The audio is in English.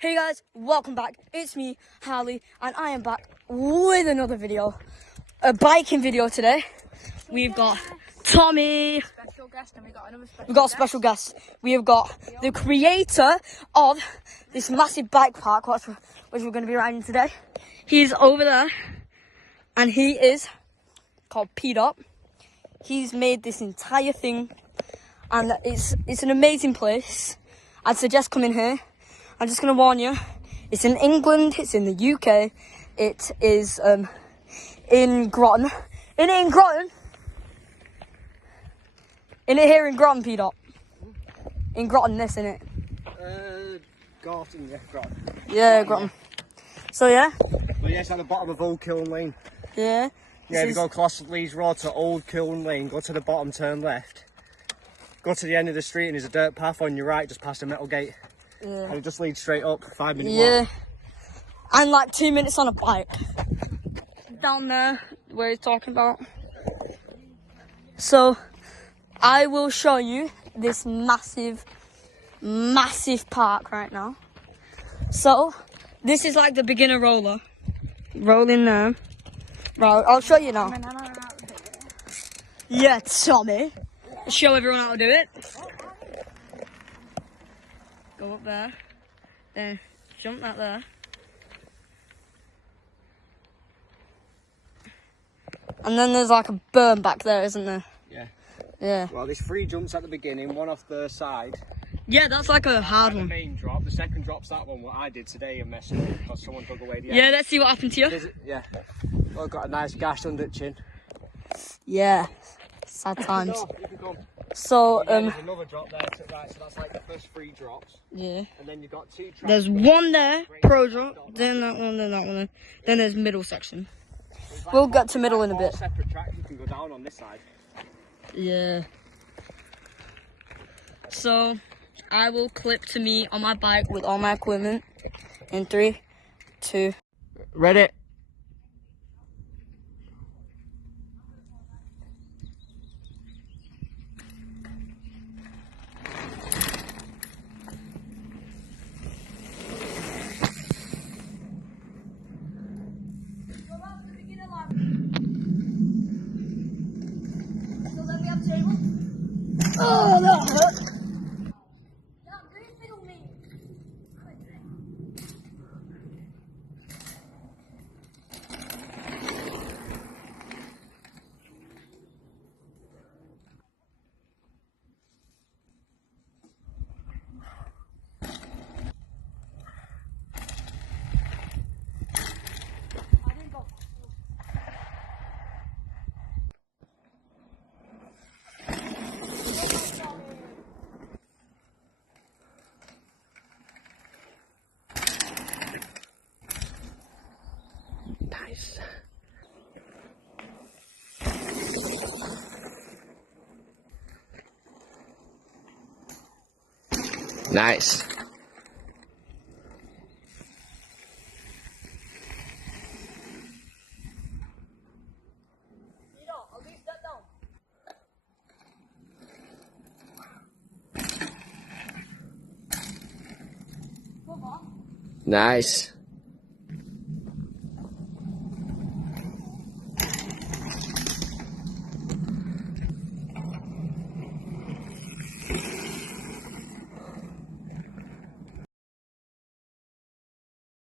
Hey guys, welcome back. It's me, Harley, and I am back with another video. A biking video today. We've got Tommy. Special guest, and we got another special We've got a special guest. We have got the creator of this massive bike park, which we're going to be riding today. He's over there, and he is called P-Dot. He's made this entire thing, and it's an amazing place. I'd suggest coming here. I'm just going to warn you, it's in England, it's in the UK, it is in Groton. In Groton? Here in Groton, P-Dot? In Groton, this, innit? Groton, yeah, Groton. Yeah, Groton. So, yeah? Well, yes, at the bottom of Old Kiln Lane. Yeah. Yeah, we go across Leeds Road to Old Kiln Lane, go to the bottom, turn left. Go to the end of the street and there's a dirt path on your right, just past a metal gate. Yeah. And it just leads straight up, 5 minute Yeah. walk. And like 2 minutes on a bike. Down there, where he's talking about. So, I will show you this massive park right now. So, this is like the beginner roller. Roll in there. Right, I'll show you now. Yeah, Tommy. Show everyone how to do it. Go up there, then jump that there. And then there's like a berm back there, isn't there? Yeah. Yeah. Well, there's 3 jumps at the beginning, one off the side. Yeah, that's like a hard The one. main drop, the second drop's that one, what I did today and messed up because someone took away the end. Yeah, let's see what happened to you. Yeah. Well, got a nice gash under the chin. Yeah, sad times. No, you can come. So, There's another drop there to the right, so that's like the first 3 drops. yeah. And then you've got 2 tracks. There's one there, pro drop, then that one, then that one. Then there's middle section. We'll get to middle in a bit. Separate tracks you can go down on this side. Yeah. So, I will clip to me on my bike with all my equipment in 3, 2. Ready? Oh, that hurt. Nice. Nice. Nice.